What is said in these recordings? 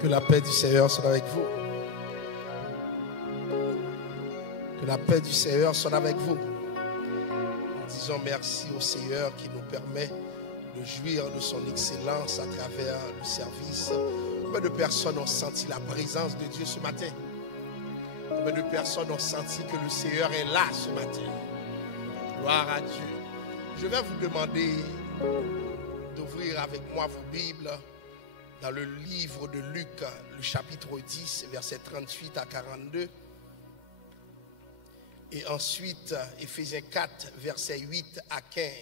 Que la paix du Seigneur soit avec vous. Que la paix du Seigneur soit avec vous. En disant merci au Seigneur qui nous permet de jouir de son excellence à travers le service. Combien de personnes ont senti la présence de Dieu ce matin? Combien de personnes ont senti que le Seigneur est là ce matin? Gloire à Dieu. Je vais vous demander d'ouvrir avec moi vos Bibles dans le livre de Luc, le chapitre 10, versets 38 à 42. Et ensuite, Éphésiens 4, versets 8 à 15.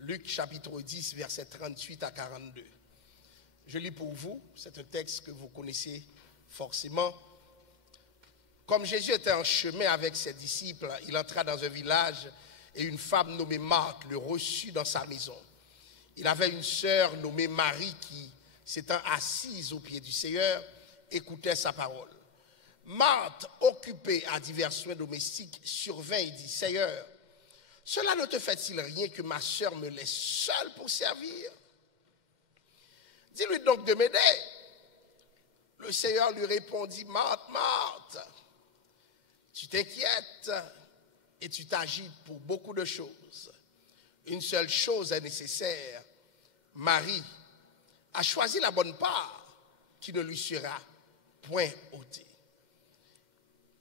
Luc, chapitre 10, versets 38 à 42. Je lis pour vous, c'est un texte que vous connaissez forcément. Comme Jésus était en chemin avec ses disciples, il entra dans un village et une femme nommée Marthe le reçut dans sa maison. Il avait une sœur nommée Marie qui, s'étant assise aux pieds du Seigneur, écoutait sa parole. Marthe, occupée à divers soins domestiques, survint et dit: Seigneur, cela ne te fait-il rien que ma sœur me laisse seule pour servir? Dis-lui donc de m'aider. Le Seigneur lui répondit: Marthe, Marthe, tu t'inquiètes et tu t'agites pour beaucoup de choses. Une seule chose est nécessaire. Marie a choisi la bonne part qui ne lui sera point ôtée.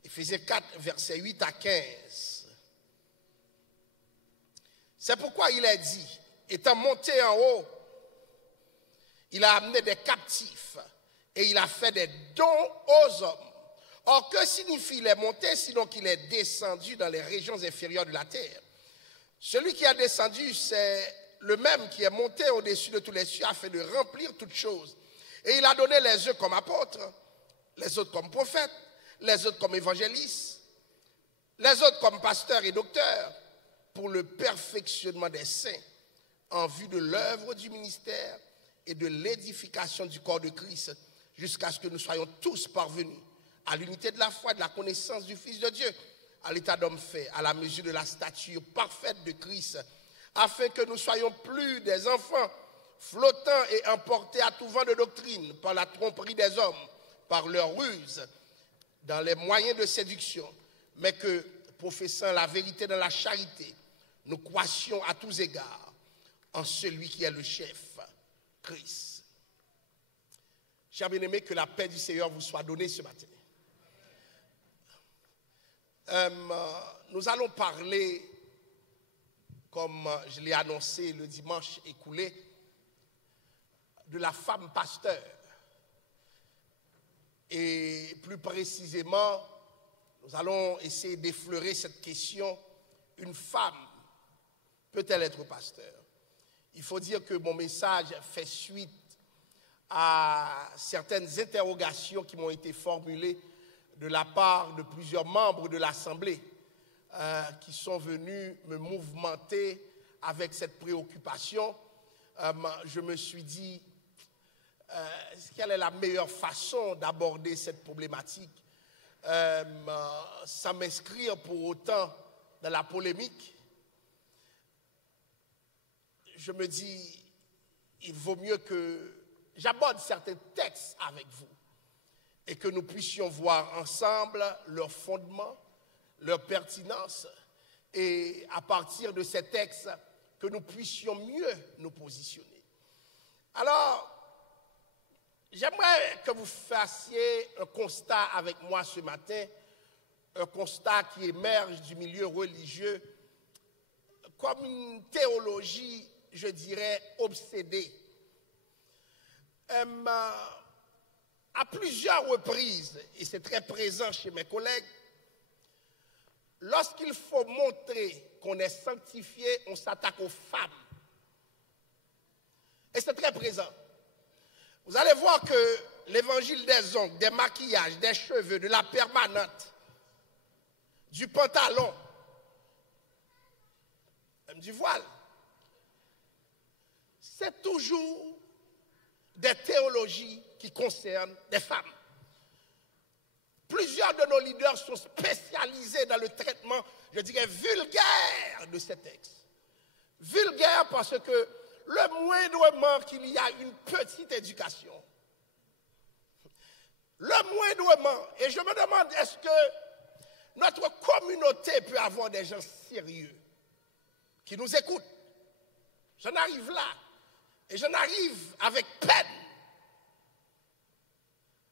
Éphésiens 4, versets 8 à 15. C'est pourquoi il est dit, étant monté en haut, il a amené des captifs et il a fait des dons aux hommes. Or, que signifie il est monté, sinon qu'il est descendu dans les régions inférieures de la terre? Celui qui a descendu, c'est le même qui est monté au-dessus de tous les cieux afin de remplir toutes choses. Et il a donné les uns comme apôtres, les autres comme prophètes, les autres comme évangélistes, les autres comme pasteurs et docteurs, pour le perfectionnement des saints, en vue de l'œuvre du ministère et de l'édification du corps de Christ, jusqu'à ce que nous soyons tous parvenus à l'unité de la foi et de la connaissance du Fils de Dieu, à l'état d'homme fait, à la mesure de la stature parfaite de Christ, afin que nous soyons plus des enfants flottants et emportés à tout vent de doctrine par la tromperie des hommes, par leur ruse, dans les moyens de séduction, mais que, professant la vérité dans la charité, nous croissions à tous égards en celui qui est le chef, Christ. Chers bien-aimés, que la paix du Seigneur vous soit donnée ce matin. Nous allons parler, comme je l'ai annoncé le dimanche écoulé, de la femme pasteur. Et plus précisément, nous allons essayer d'effleurer cette question: une femme peut-elle être pasteur? Il faut dire que mon message fait suite à certaines interrogations qui m'ont été formulées de la part de plusieurs membres de l'Assemblée qui sont venus me mouvementer avec cette préoccupation. Je me suis dit, quelle est la meilleure façon d'aborder cette problématique sans m'inscrire pour autant dans la polémique? Je me dis, il vaut mieux que j'aborde certains textes avec vous et que nous puissions voir ensemble leur fondement, leur pertinence, et à partir de ces textes, que nous puissions mieux nous positionner. Alors, j'aimerais que vous fassiez un constat avec moi ce matin, un constat qui émerge du milieu religieux comme une théologie, je dirais, obsédée. À plusieurs reprises, et c'est très présent chez mes collègues, lorsqu'il faut montrer qu'on est sanctifié, on s'attaque aux femmes. Et c'est très présent. Vous allez voir que l'évangile des ongles, des maquillages, des cheveux, de la permanente, du pantalon, même du voile, c'est toujours des théologies qui concernent des femmes. Plusieurs de nos leaders sont spécialisés dans le traitement, je dirais, vulgaire de ces textes. Vulgaire parce que le moindrement qu'il y a une petite éducation, le moindrement, et je me demande, est-ce que notre communauté peut avoir des gens sérieux qui nous écoutent? J'en arrive là, et j'en arrive avec peine,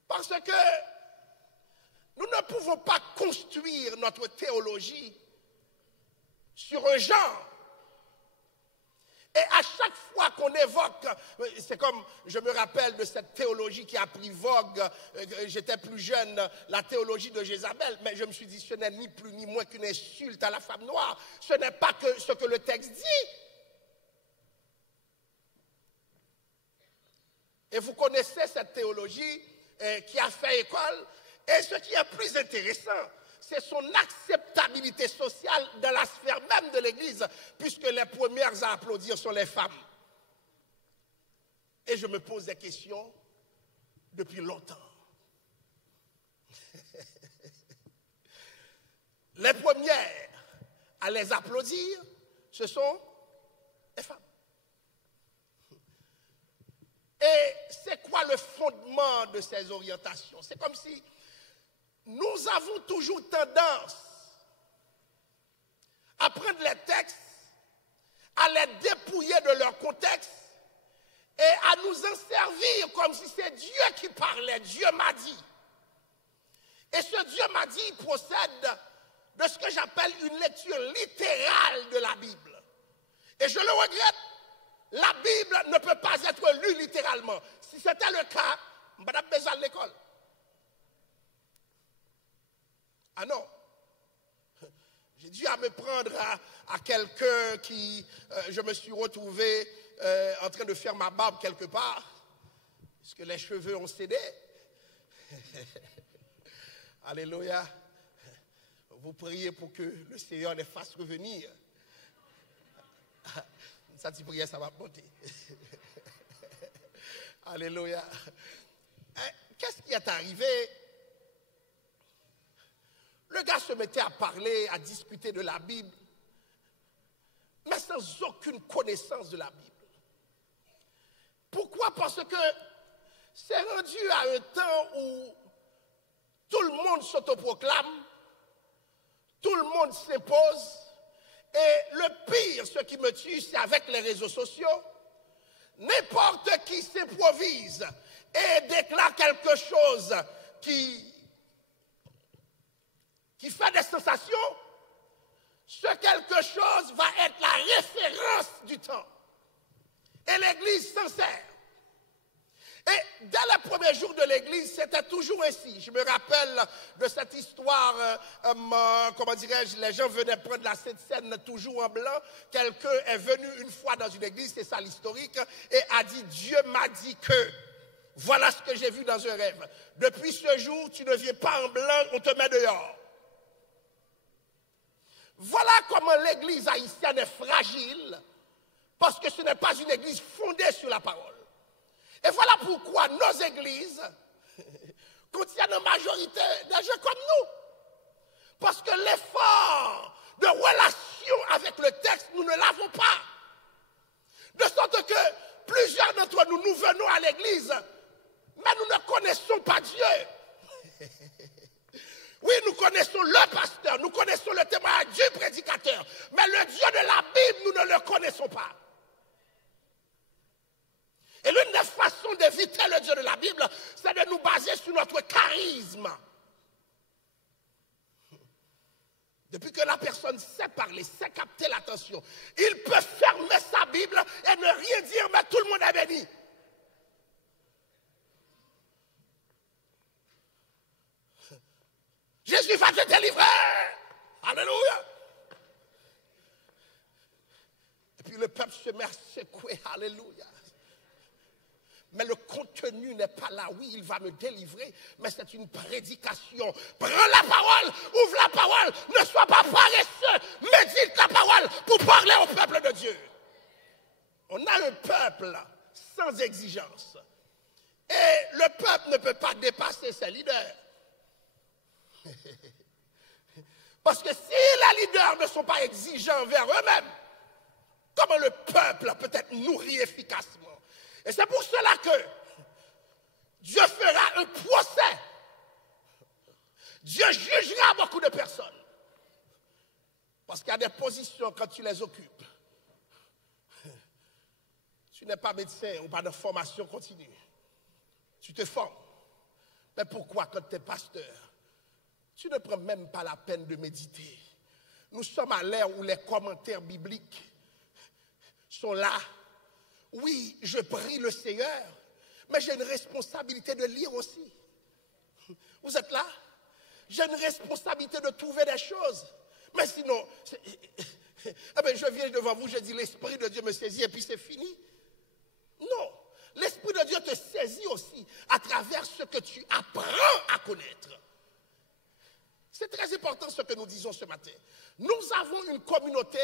parce que nous ne pouvons pas construire notre théologie sur un genre. Et à chaque fois qu'on évoque, c'est comme, je me rappelle de cette théologie qui a pris vogue, j'étais plus jeune, la théologie de Jézabel, mais je me suis dit, ce n'est ni plus ni moins qu'une insulte à la femme noire, ce n'est pas que ce que le texte dit. Et vous connaissez cette théologie qui a fait école, et ce qui est plus intéressant, c'est son acceptabilité sociale dans la sphère même de l'Église, puisque les premières à applaudir sont les femmes. Et je me pose des questions depuis longtemps. Les premières à les applaudir, ce sont les femmes. Et c'est quoi le fondement de ces orientations? C'est comme si nous avons toujours tendance à prendre les textes, à les dépouiller de leur contexte et à nous en servir comme si c'est Dieu qui parlait. Dieu m'a dit. Et ce Dieu m'a dit procède de ce que j'appelle une lecture littérale de la Bible. Et je le regrette, la Bible ne peut pas être lue littéralement. Si c'était le cas, je n'aurais pas besoin de l'école. Ah non, j'ai dû me prendre à quelqu'un qui, je me suis retrouvé en train de faire ma barbe quelque part, puisque les cheveux ont cédé. Alléluia. Vous priez pour que le Seigneur les fasse revenir. Ça, tu priais, ça va monter. Alléluia. Qu'est-ce qui est arrivé? Le gars se mettait à parler, à discuter de la Bible, mais sans aucune connaissance de la Bible. Pourquoi? Parce que c'est rendu à un temps où tout le monde s'autoproclame, tout le monde s'impose, et le pire, ce qui me tue, c'est avec les réseaux sociaux, n'importe qui s'improvise et déclare quelque chose qui fait des sensations, ce quelque chose va être la référence du temps. Et l'Église s'en sert. Et dès le premier jour de l'Église, c'était toujours ainsi. Je me rappelle de cette histoire, comment dirais-je, les gens venaient prendre la Sainte Seine toujours en blanc. Quelqu'un est venu une fois dans une église, c'est ça l'historique, et a dit, Dieu m'a dit que, voilà ce que j'ai vu dans un rêve. Depuis ce jour, tu ne viens pas en blanc, on te met dehors. Voilà comment l'église haïtienne est fragile, parce que ce n'est pas une église fondée sur la parole. Et voilà pourquoi nos églises contiennent en majorité des gens comme nous. Parce que l'effort de relation avec le texte, nous ne l'avons pas. De sorte que plusieurs d'entre nous, nous venons à l'église, mais nous ne connaissons pas Dieu. Oui, nous connaissons le pasteur, nous connaissons le témoignage du prédicateur, mais le Dieu de la Bible, nous ne le connaissons pas. Et l'une des façons d'éviter le Dieu de la Bible, c'est de nous baser sur notre charisme. Depuis que la personne sait parler, sait capter l'attention, il peut fermer sa Bible et ne rien dire, mais tout le monde est béni. Jésus va te délivrer. Alléluia. Et puis le peuple se met à secouer. Alléluia. Mais le contenu n'est pas là. Oui, il va me délivrer, mais c'est une prédication. Prends la parole, ouvre la parole, ne sois pas paresseux, médite la parole pour parler au peuple de Dieu. On a un peuple sans exigence. Et le peuple ne peut pas dépasser ses leaders. Parce que si les leaders ne sont pas exigeants envers eux-mêmes, comment le peuple peut être nourri efficacement. Et c'est pour cela que Dieu fera un procès. Dieu jugera beaucoup de personnes. Parce qu'il y a des positions quand tu les occupes. Tu n'es pas médecin ou pas de formation continue. Tu te formes. Mais pourquoi quand tu es pasteur, tu ne prends même pas la peine de méditer? Nous sommes à l'ère où les commentaires bibliques sont là. Oui, je prie le Seigneur, mais j'ai une responsabilité de lire aussi. Vous êtes là? J'ai une responsabilité de trouver des choses. Mais sinon, je viens devant vous, je dis l'Esprit de Dieu me saisit et puis c'est fini. Non, l'Esprit de Dieu te saisit aussi à travers ce que tu apprends à connaître. C'est très important ce que nous disons ce matin. Nous avons une communauté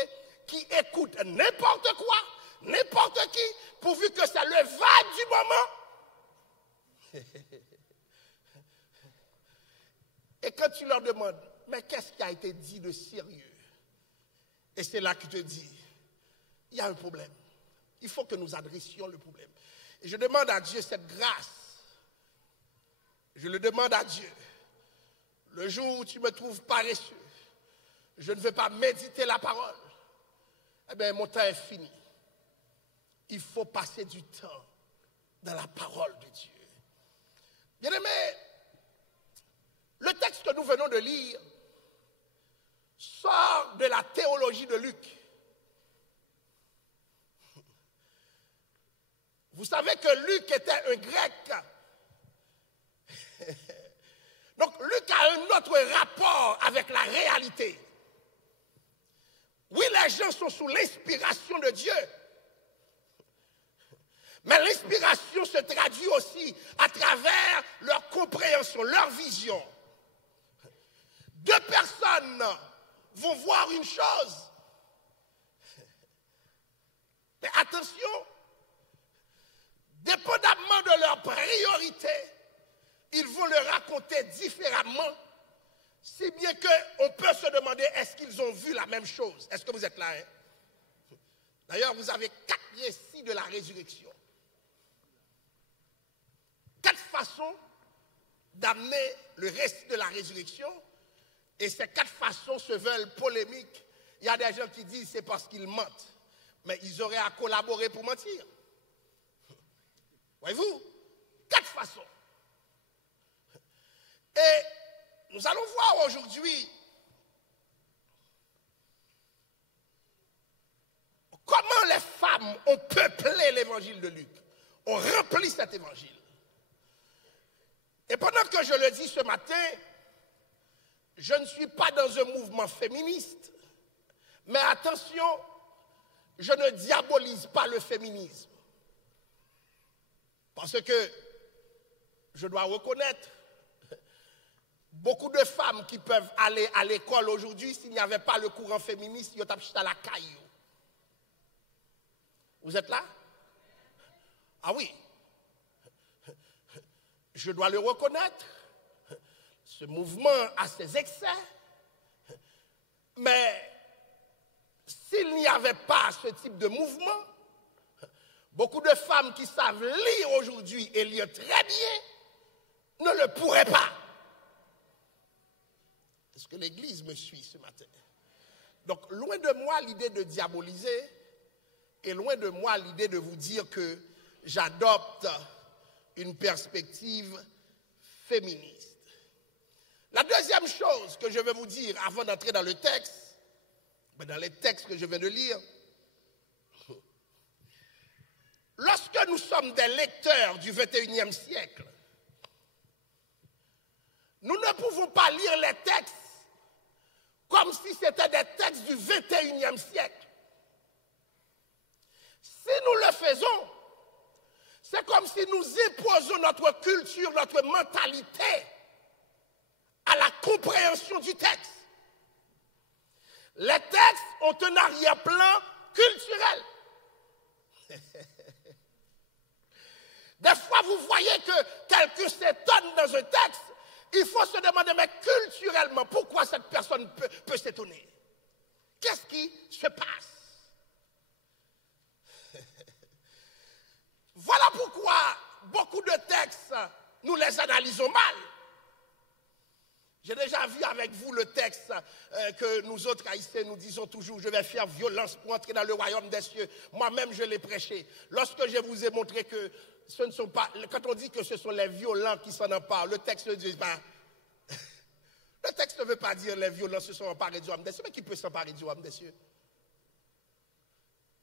qui écoute n'importe quoi, n'importe qui, pourvu que ça le va du moment. Et quand tu leur demandes, mais qu'est-ce qui a été dit de sérieux? Et c'est là qu'il te dit, il y a un problème. Il faut que nous adressions le problème. Et je demande à Dieu cette grâce. Je le demande à Dieu. Le jour où tu me trouves paresseux, je ne veux pas méditer la parole. Eh bien, mon temps est fini. Il faut passer du temps dans la parole de Dieu. Bien-aimés, le texte que nous venons de lire sort de la théologie de Luc. Vous savez que Luc était un grec. Donc Luc a un autre rapport avec la réalité. Oui, les gens sont sous l'inspiration de Dieu. Mais l'inspiration se traduit aussi à travers leur compréhension, leur vision. Deux personnes vont voir une chose. Mais attention, dépendamment de leur priorité, ils vont le raconter différemment, si bien qu'on peut se demander est-ce qu'ils ont vu la même chose. Est-ce que vous êtes là? D'ailleurs, vous avez 4 récits de la résurrection. 4 façons d'amener le récit de la résurrection. Et ces 4 façons se veulent polémiques. Il y a des gens qui disent c'est parce qu'ils mentent. Mais ils auraient à collaborer pour mentir. Voyez-vous? 4 façons. Et nous allons voir aujourd'hui comment les femmes ont peuplé l'évangile de Luc, ont rempli cet évangile. Et pendant que je le dis ce matin, je ne suis pas dans un mouvement féministe, mais attention, je ne diabolise pas le féminisme. Parce que je dois reconnaître, beaucoup de femmes qui peuvent aller à l'école aujourd'hui, s'il n'y avait pas le courant féministe, ils auraient à la caillou. Vous êtes là? Ah oui. Je dois le reconnaître. Ce mouvement a ses excès. Mais s'il n'y avait pas ce type de mouvement, beaucoup de femmes qui savent lire aujourd'hui et lire très bien ne le pourraient pas. Est-ce que l'Église me suit ce matin? Donc, loin de moi l'idée de diaboliser et loin de moi l'idée de vous dire que j'adopte une perspective féministe. La deuxième chose que je vais vous dire avant d'entrer dans le texte, dans les textes que je viens de lire, lorsque nous sommes des lecteurs du 21e siècle, nous ne pouvons pas lire les textes comme si c'était des textes du 21e siècle. Si nous le faisons, c'est comme si nous imposons notre culture, notre mentalité à la compréhension du texte. Les textes ont un arrière-plan culturel. Des fois, vous voyez que quelqu'un s'étonne dans un texte, il faut se demander, mais culturellement, pourquoi cette personne peut s'étonner? Qu'est-ce qui se passe? lisons mal. J'ai déjà vu avec vous le texte que nous autres haïtiens nous disons toujours, je vais faire violence pour entrer dans le royaume des cieux. Moi-même, je l'ai prêché. Lorsque je vous ai montré que ce ne sont pas, quand on dit que ce sont les violents qui s'en emparent, le texte ne dit pas, le texte ne veut pas dire les violents se sont emparés du royaume des cieux, mais qui peut s'emparer du royaume des cieux?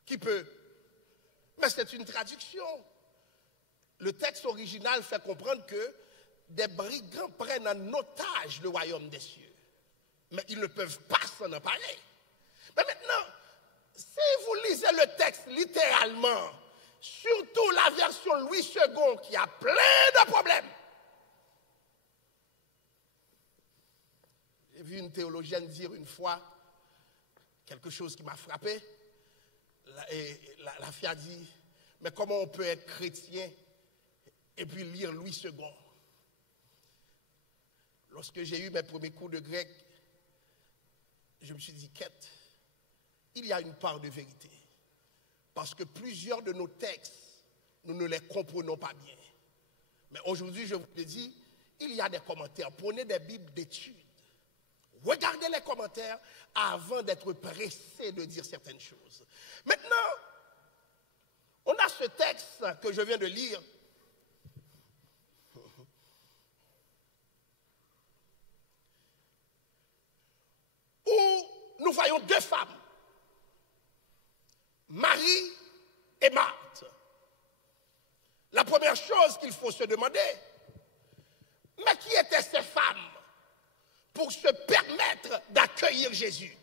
Qui peut? Mais c'est une traduction. Le texte original fait comprendre que des brigands prennent en otage le royaume des cieux. Mais ils ne peuvent pas s'en emparer. Mais maintenant, si vous lisez le texte littéralement, surtout la version Louis II qui a plein de problèmes. J'ai vu une théologienne dire une fois quelque chose qui m'a frappé. La fille a dit, mais comment on peut être chrétien et puis lire Louis II? Lorsque j'ai eu mes premiers cours de grec, je me suis dit, quête, il y a une part de vérité. Parce que plusieurs de nos textes, nous ne les comprenons pas bien. Mais aujourd'hui, je vous le dis, il y a des commentaires. Prenez des bibles d'études. Regardez les commentaires avant d'être pressé de dire certaines choses. Maintenant, on a ce texte que je viens de lire. Où nous voyons deux femmes, Marie et Marthe. La première chose qu'il faut se demander, mais qui étaient ces femmes pour se permettre d'accueillir Jésus?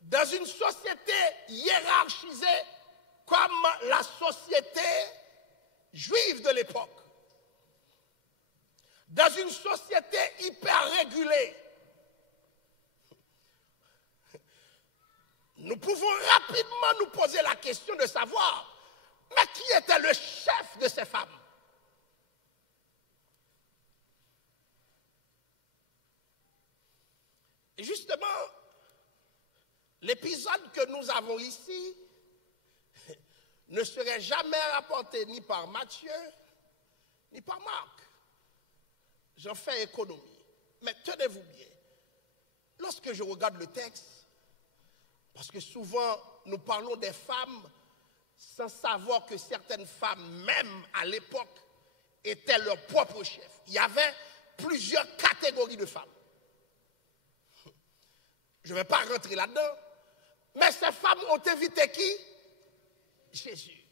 Dans une société hiérarchisée comme la société juive de l'époque, dans une société hyper régulée, nous pouvons rapidement nous poser la question de savoir, mais qui était le chef de ces femmes? Et justement, l'épisode que nous avons ici ne serait jamais rapporté ni par Matthieu, ni par Marc. J'en fais économie. Mais tenez-vous bien, lorsque je regarde le texte, parce que souvent nous parlons des femmes sans savoir que certaines femmes, même à l'époque, étaient leurs propres chefs. Il y avait plusieurs catégories de femmes. Je ne vais pas rentrer là-dedans, mais ces femmes ont invité qui? Jésus.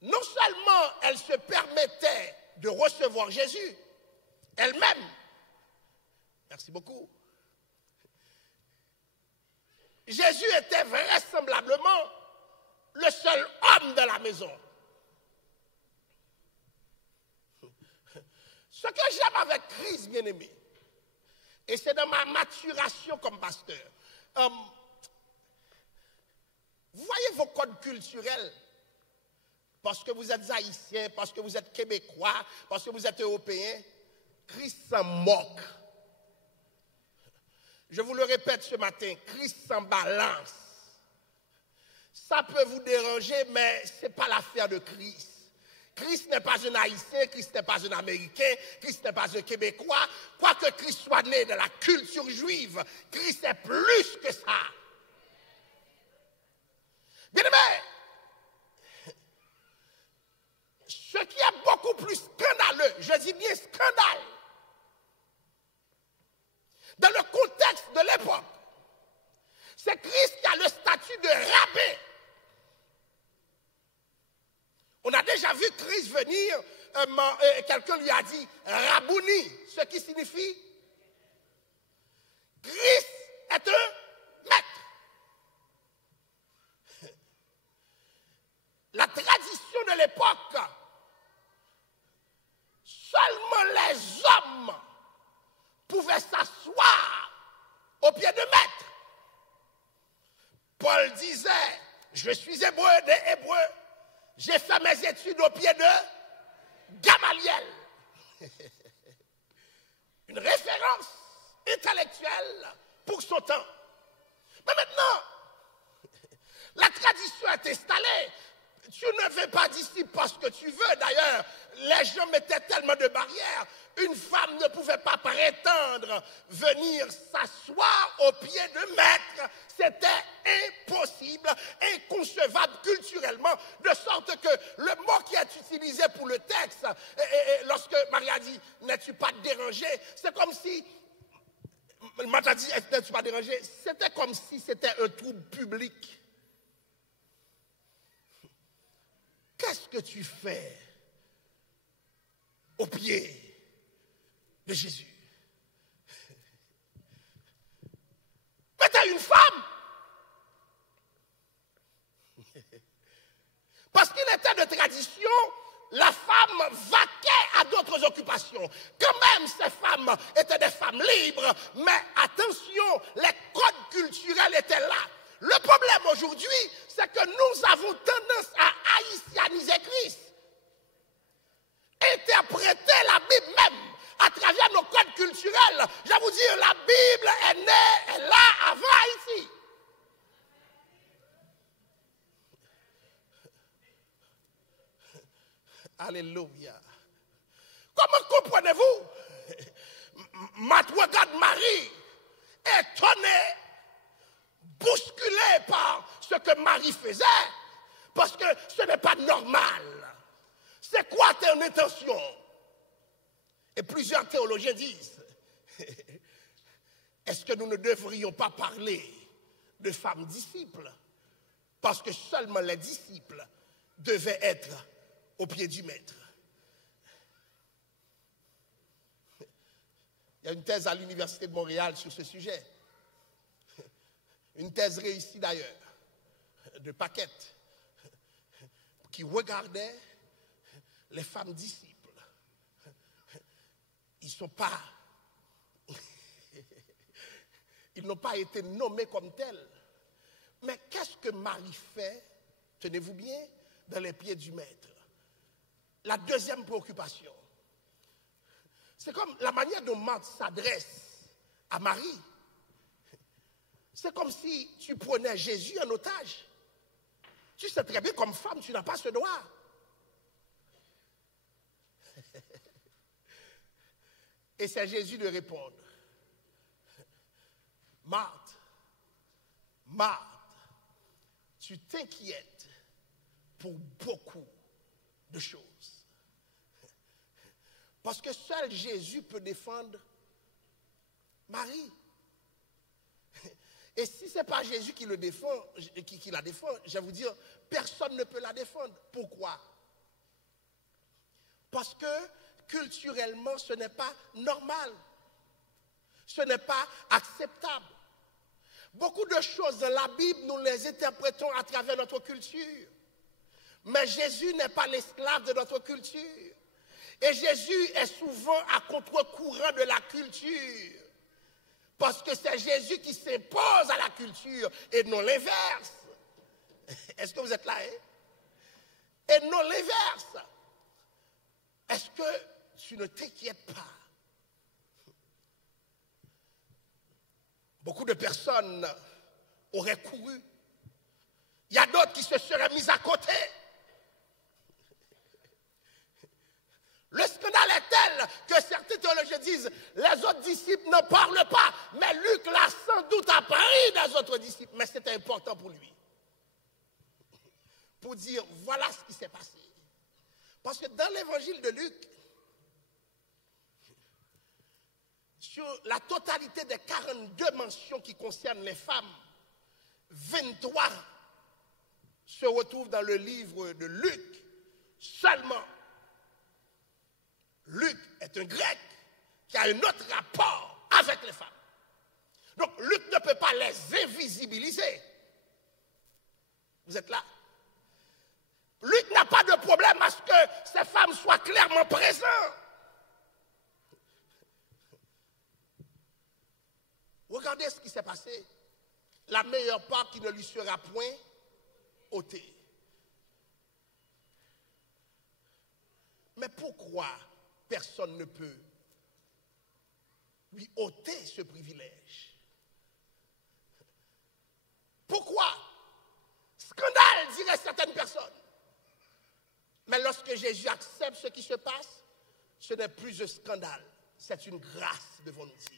Non seulement elles se permettaient de recevoir Jésus, elles-mêmes, merci beaucoup, Jésus était vraisemblablement le seul homme de la maison. Ce que j'aime avec Christ, bien-aimé, et c'est dans ma maturation comme pasteur, vous voyez vos codes culturels, parce que vous êtes haïtien, parce que vous êtes québécois, parce que vous êtes européen, Christ s'en moque. Je vous le répète ce matin, Christ s'en balance. Ça peut vous déranger, mais ce n'est pas l'affaire de Christ. Christ n'est pas un Haïtien, Christ n'est pas un Américain, Christ n'est pas un Québécois. Quoique Christ soit né de la culture juive, Christ est plus que ça. Bien-aimé, ce qui est beaucoup plus scandaleux, je dis bien scandale, dans le contexte de l'époque, c'est Christ qui a le statut de rabbin. On a déjà vu Christ venir, quelqu'un lui a dit Rabouni, ce qui signifie Christ est un maître. La tradition de l'époque, seulement les hommes pouvaient s'asseoir au pied de maître. Paul disait, je suis hébreu des Hébreux, j'ai fait mes études au pied de Gamaliel. Une référence intellectuelle pour son temps. Mais maintenant, la tradition est installée Tu ne fais pas disciple parce que tu veux. D'ailleurs, les gens mettaient tellement de barrières. Une femme ne pouvait pas prétendre venir s'asseoir aux pieds de maître. C'était impossible, inconcevable culturellement, de sorte que le mot qui est utilisé pour le texte, lorsque Marie a dit « n'es-tu pas dérangé », c'est comme si, Marthe a dit « n'es-tu pas dérangé », c'était comme si c'était un trouble public. Qu'est-ce que tu fais au pied de Jésus? Mais t'es une femme. Parce qu'il était de tradition, la femme vaquait à d'autres occupations. Quand même, ces femmes étaient des femmes libres, mais attention, les codes culturels étaient là. Le problème aujourd'hui, c'est que nous avons tendance à haïtianiser Christ. Interpréter la Bible même à travers nos codes culturels. Je vais vous dire, la Bible est née, est là avant Haïti. Alléluia. Comment comprenez-vous? Regarde Marie, étonnée, bousculée par ce que Marie faisait, parce que ce n'est pas normal. C'est quoi ton intention? Et plusieurs théologiens disent, est-ce que nous ne devrions pas parler de femmes disciples? Parce que seulement les disciples devaient être au pied du maître. Il y a une thèse à l'Université de Montréal sur ce sujet. Une thèse réussie d'ailleurs, de Paquette, qui regardait les femmes disciples. Ils n'ont pas été nommés comme tels. Mais qu'est-ce que Marie fait, tenez-vous bien, dans les pieds du maître? La deuxième préoccupation, c'est comme la manière dont Marthe s'adresse à Marie. C'est comme si tu prenais Jésus en otage. Tu sais très bien, comme femme, tu n'as pas ce droit. Et c'est Jésus de répondre. Marthe, Marthe, tu t'inquiètes pour beaucoup de choses. Parce que seul Jésus peut défendre Marie. Et si ce n'est pas Jésus qui le défend, qui la défend, je vais vous dire, personne ne peut la défendre. Pourquoi? Parce que culturellement, ce n'est pas normal. Ce n'est pas acceptable. Beaucoup de choses dans la Bible, nous les interprétons à travers notre culture. Mais Jésus n'est pas l'esclave de notre culture. Et Jésus est souvent à contre-courant de la culture. Parce que c'est Jésus qui s'impose à la culture et non l'inverse. Est-ce que vous êtes là, hein? Et non l'inverse. Est-ce que tu ne t'inquiètes pas? Beaucoup de personnes auraient couru. Il y a d'autres qui se seraient mis à côté. Le scandale est tel que certains théologiens disent les autres disciples ne parlent pas. Mais Luc l'a sans doute appris des autres disciples. Mais c'était important pour lui. Pour dire voilà ce qui s'est passé. Parce que dans l'évangile de Luc, sur la totalité des 42 mentions qui concernent les femmes, 23 se retrouvent dans le livre de Luc seulement. Luc est un grec qui a un autre rapport avec les femmes. Donc Luc ne peut pas les invisibiliser. Vous êtes là? Luc n'a pas de problème à ce que ces femmes soient clairement présentes. Regardez ce qui s'est passé. La meilleure part qui ne lui sera point ôtée. Mais pourquoi personne ne peut lui ôter ce privilège? Pourquoi? Scandale, diraient certaines personnes. que Jésus accepte ce qui se passe, ce n'est plus un scandale, c'est une grâce, devons-nous dire.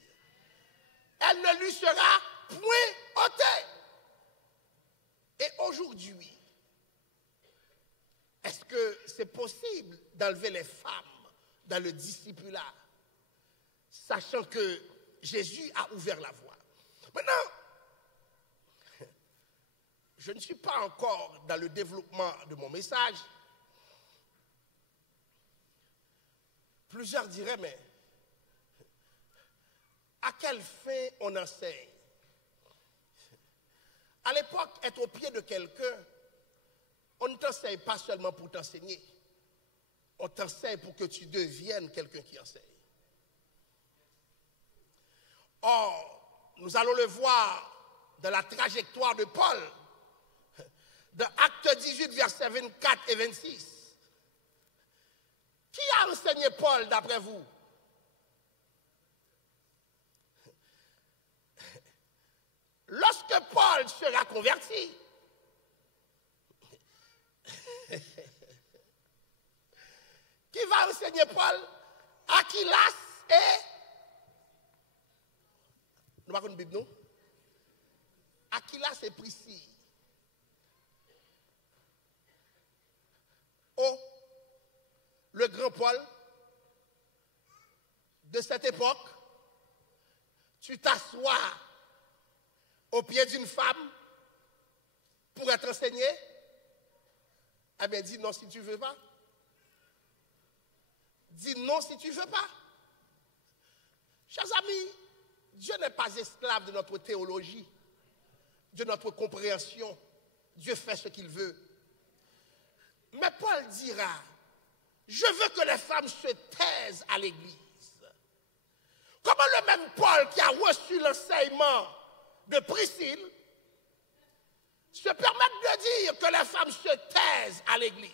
Elle ne lui sera point ôtée. Et aujourd'hui, est-ce que c'est possible d'enlever les femmes dans le discipulat, sachant que Jésus a ouvert la voie? Maintenant, je ne suis pas encore dans le développement de mon message. Plusieurs diraient, mais à quelle fin on enseigne? À l'époque, être au pied de quelqu'un, on ne t'enseigne pas seulement pour t'enseigner. On t'enseigne pour que tu deviennes quelqu'un qui enseigne. Or, nous allons le voir dans la trajectoire de Paul, dans Actes 18, versets 24 et 26. Qui a enseigné Paul d'après vous? Lorsque Paul sera converti, qui va enseigner Paul? Aquilas et... Nous avons une Bible, non? Aquilas et Priscille. Oh, le grand Paul de cette époque, tu t'assois au pied d'une femme pour être enseigné? Eh bien, dis non si tu ne veux pas. Dis non si tu ne veux pas. Chers amis, Dieu n'est pas esclave de notre théologie, de notre compréhension. Dieu fait ce qu'il veut. Mais Paul dira, je veux que les femmes se taisent à l'église. Comment le même Paul qui a reçu l'enseignement de Priscille se permettre de dire que les femmes se taisent à l'église?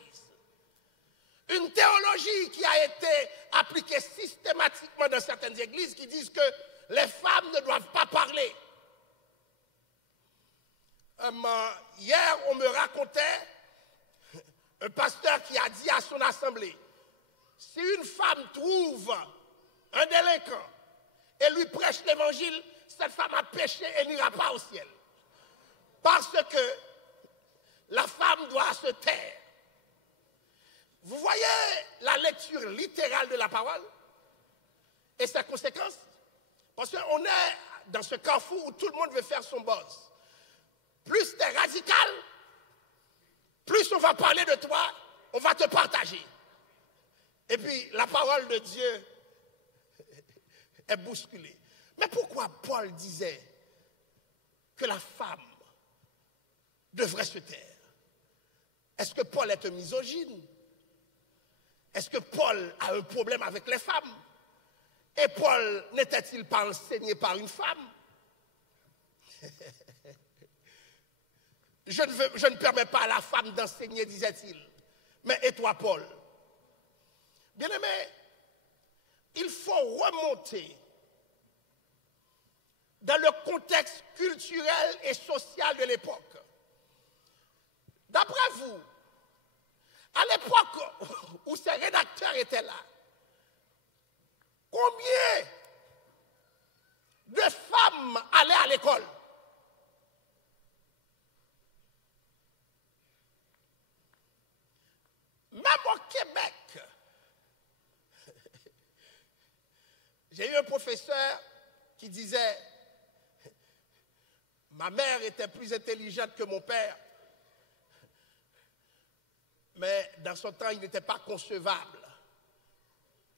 Une théologie qui a été appliquée systématiquement dans certaines églises qui disent que les femmes ne doivent pas parler. Hier, on me racontait un pasteur qui a dit à son assemblée, si une femme trouve un délinquant et lui prêche l'évangile, cette femme a péché et n'ira pas au ciel. Parce que la femme doit se taire. Vous voyez la lecture littérale de la parole et ses conséquences? Parce qu'on est dans ce carrefour où tout le monde veut faire son boss. Plus tu es radical, plus on va parler de toi, on va te partager. Et puis la parole de Dieu est bousculée. Mais pourquoi Paul disait que la femme devrait se taire? Est-ce que Paul est un misogyne? Est-ce que Paul a un problème avec les femmes? Et Paul n'était-il pas enseigné par une femme? Je ne permets pas à la femme d'enseigner, disait-il. Mais et toi, Paul? Bien-aimé, il faut remonter dans le contexte culturel et social de l'époque. D'après vous, à l'époque où ces rédacteurs étaient là, combien de femmes allaient à l'école? Même au Québec, j'ai eu un professeur qui disait, ma mère était plus intelligente que mon père, mais dans son temps, il n'était pas concevable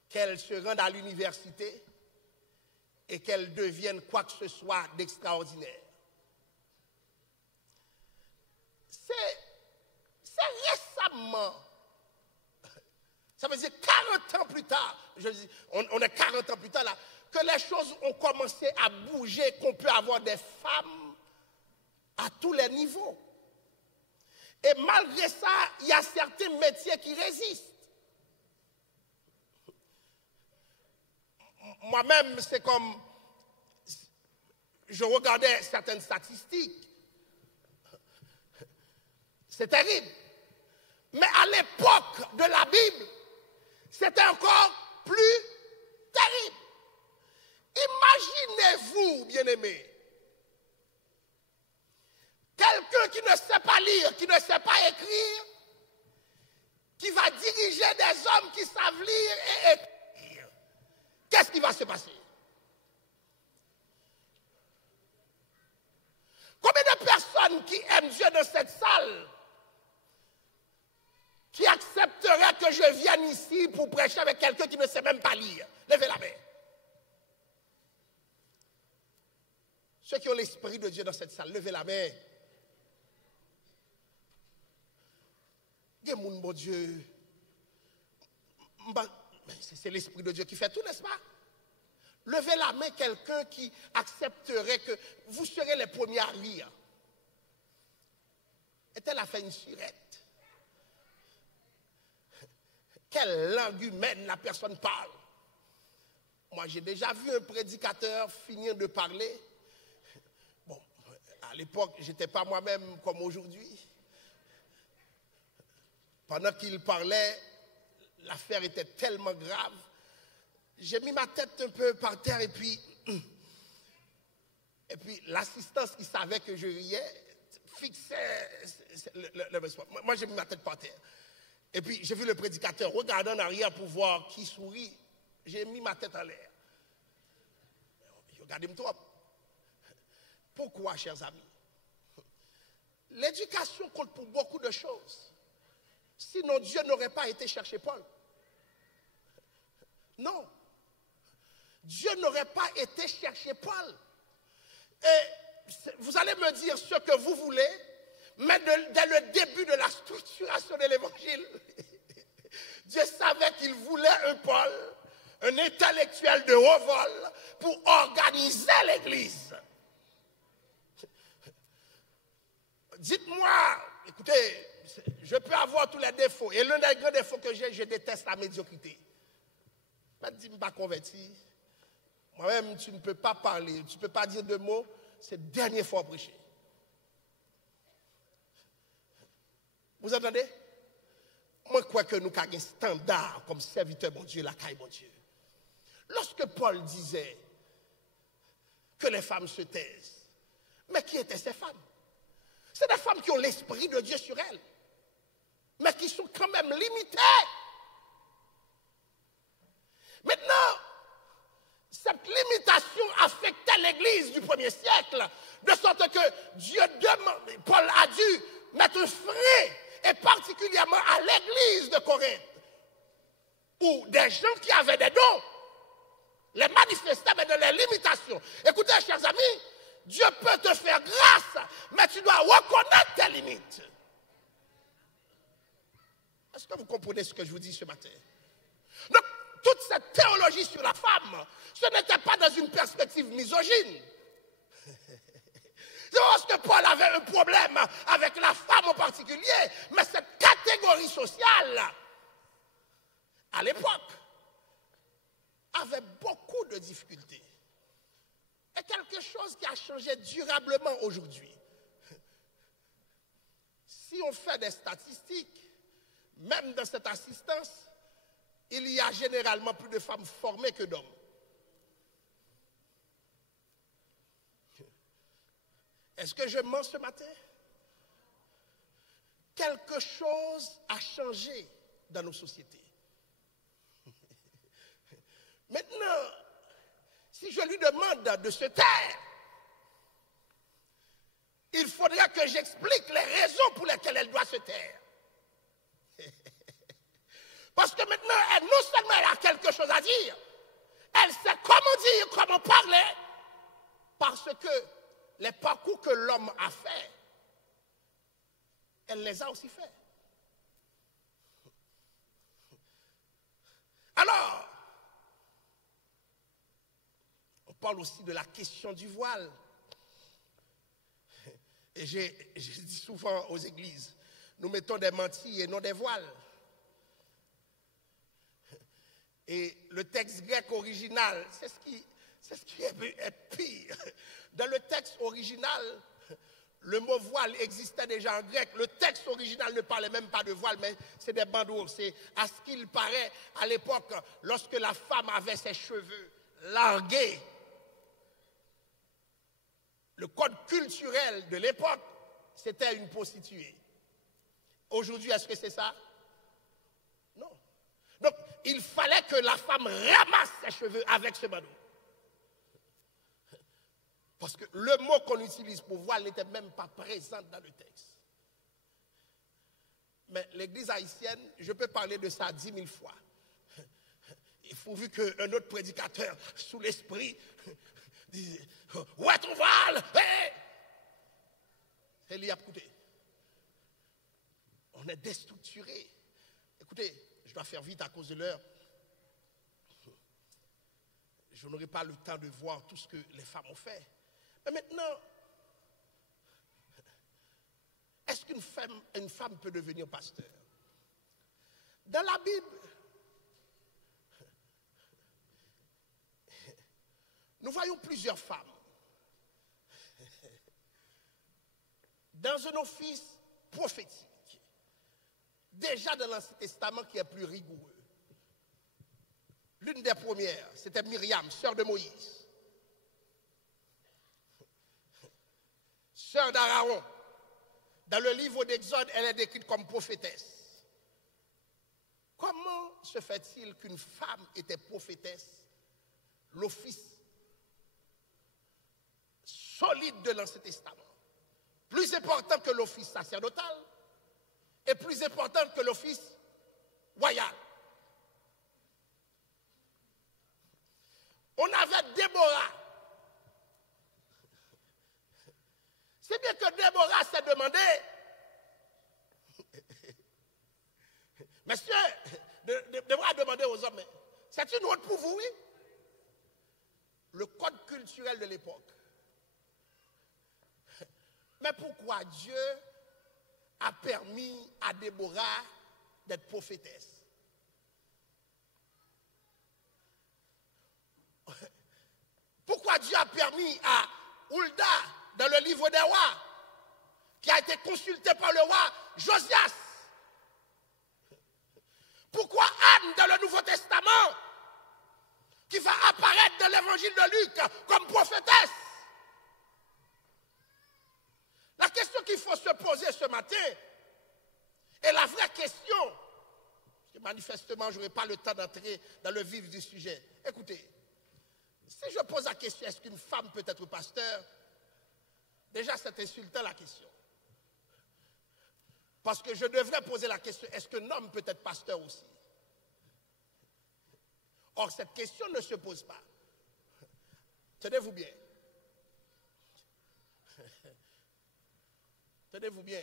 qu'elle se rende à l'université et qu'elle devienne quoi que ce soit d'extraordinaire. C'est récemment, ça veut dire 40 ans plus tard, on est 40 ans plus tard là, que les choses ont commencé à bouger, qu'on peut avoir des femmes à tous les niveaux. Et malgré ça, il y a certains métiers qui résistent. Moi-même, c'est comme, je regardais certaines statistiques. C'est terrible. Mais à l'époque de la Bible, c'était encore plus terrible. Imaginez-vous, bien-aimés, quelqu'un qui ne sait pas lire, qui ne sait pas écrire, qui va diriger des hommes qui savent lire et écrire. Qu'est-ce qui va se passer? Combien de personnes qui aiment Dieu dans cette salle, qui accepteraient que je vienne ici pour prêcher avec quelqu'un qui ne sait même pas lire? Levez la main. Ceux qui ont l'Esprit de Dieu dans cette salle, levez la main. Mon bon Dieu, c'est l'Esprit de Dieu qui fait tout, n'est-ce pas? Levez la main quelqu'un qui accepterait que vous serez les premiers à rire. Est-elle a fait une surette? Quelle langue humaine la personne parle? Moi, j'ai déjà vu un prédicateur finir de parler. Bon, à l'époque, je n'étais pas moi-même comme aujourd'hui. Pendant qu'il parlait, l'affaire était tellement grave. J'ai mis ma tête un peu par terre et puis l'assistance qui savait que je riais fixait le respect. Moi, j'ai mis ma tête par terre. Et puis, j'ai vu le prédicateur regarder en arrière pour voir qui sourit. J'ai mis ma tête en l'air. Regardez-moi trop. Pourquoi, chers amis? L'éducation compte pour beaucoup de choses. Sinon, Dieu n'aurait pas été chercher Paul. Non. Dieu n'aurait pas été chercher Paul. Et vous allez me dire ce que vous voulez, mais dès le début de la structuration de l'évangile, Dieu savait qu'il voulait un Paul, un intellectuel de haut vol, pour organiser l'église. Dites-moi, écoutez, je peux avoir tous les défauts. Et l'un des grands défauts que j'ai, je déteste la médiocrité. Je ne suis pas converti. Moi-même, tu ne peux pas parler, tu ne peux pas dire deux mots. C'est la dernière fois prêcher. Vous entendez? Moi, je crois que nous avons un standard comme serviteur, bon Dieu, la caille, bon Dieu. Lorsque Paul disait que les femmes se taisent, mais qui étaient ces femmes? C'est des femmes qui ont l'Esprit de Dieu sur elles, mais qui sont quand même limitées. Maintenant, cette limitation affectait l'Église du 1er siècle, de sorte que Dieu demande, Paul a dû mettre un frein, et particulièrement à l'Église de Corinthe, où des gens qui avaient des dons les manifestaient, mais de les limitations. Écoutez, chers amis, Dieu peut te faire grâce, mais tu dois reconnaître tes limites. Est-ce que vous comprenez ce que je vous dis ce matin? Donc, toute cette théologie sur la femme, ce n'était pas dans une perspective misogyne. C'est parce que Paul avait un problème avec la femme en particulier, mais cette catégorie sociale, à l'époque, avait beaucoup de difficultés. Et quelque chose qui a changé durablement aujourd'hui. Si on fait des statistiques, même dans cette assistance, il y a généralement plus de femmes formées que d'hommes. Est-ce que je mens ce matin? Quelque chose a changé dans nos sociétés. Maintenant, si je lui demande de se taire, il faudra que j'explique les raisons pour lesquelles elle doit se taire. Parce que maintenant, non seulement elle a quelque chose à dire, elle sait comment dire, comment parler, parce que les parcours que l'homme a fait, elle les a aussi faits. Alors, on parle aussi de la question du voile. Et je dis souvent aux églises, nous mettons des mantilles et non des voiles. Et le texte grec original, c'est ce qui est pire. Dans le texte original, Le mot voile existait déjà en grec. Le texte original ne parlait même pas de voile, mais c'est des bandeaux. C'est à ce qu'il paraît à l'époque, lorsque la femme avait ses cheveux largués. Le code culturel de l'époque, c'était une prostituée. Aujourd'hui, est-ce que c'est ça? Non. Donc, il fallait que la femme ramasse ses cheveux avec ce bandeau. Parce que le mot qu'on utilise pour voile n'était même pas présent dans le texte. Mais l'église haïtienne, je peux parler de ça 10 000 fois. Il faut vu qu'un autre prédicateur, sous l'esprit, disait « Ouais, ton voile! Hey! » Et il y a écouté. On est déstructuré. Écoutez, je dois faire vite à cause de l'heure. Je n'aurai pas le temps de voir tout ce que les femmes ont fait. Mais maintenant, est-ce qu'une femme peut devenir pasteur? Dans la Bible, nous voyons plusieurs femmes dans un office prophétique. Déjà dans l'Ancien Testament qui est plus rigoureux. L'une des premières, c'était Myriam, sœur de Moïse. Sœur d'Aaron. Dans le livre d'Exode, elle est décrite comme prophétesse. Comment se fait-il qu'une femme était prophétesse? L'office solide de l'Ancien Testament. Plus important que l'office sacerdotal et plus important que l'office royal. On avait Déborah. C'est bien que Déborah s'est demandé, monsieur, Déborah a demandé aux hommes, c'est une honte pour vous, oui? Le code culturel de l'époque. Mais pourquoi Dieu a permis à Déborah d'être prophétesse? Pourquoi Dieu a permis à Hulda, dans le livre des rois, qui a été consulté par le roi Josias? Pourquoi Anne, dans le Nouveau Testament, qui va apparaître dans l'évangile de Luc comme prophétesse? La question qu'il faut se poser ce matin, est la vraie question, parce que manifestement, je n'aurai pas le temps d'entrer dans le vif du sujet. Écoutez, si je pose la question, est-ce qu'une femme peut être pasteur? Déjà, c'est insultant la question. Parce que je devrais poser la question, est-ce qu'un homme peut être pasteur aussi? Or, cette question ne se pose pas. Tenez-vous bien. Tenez-vous bien.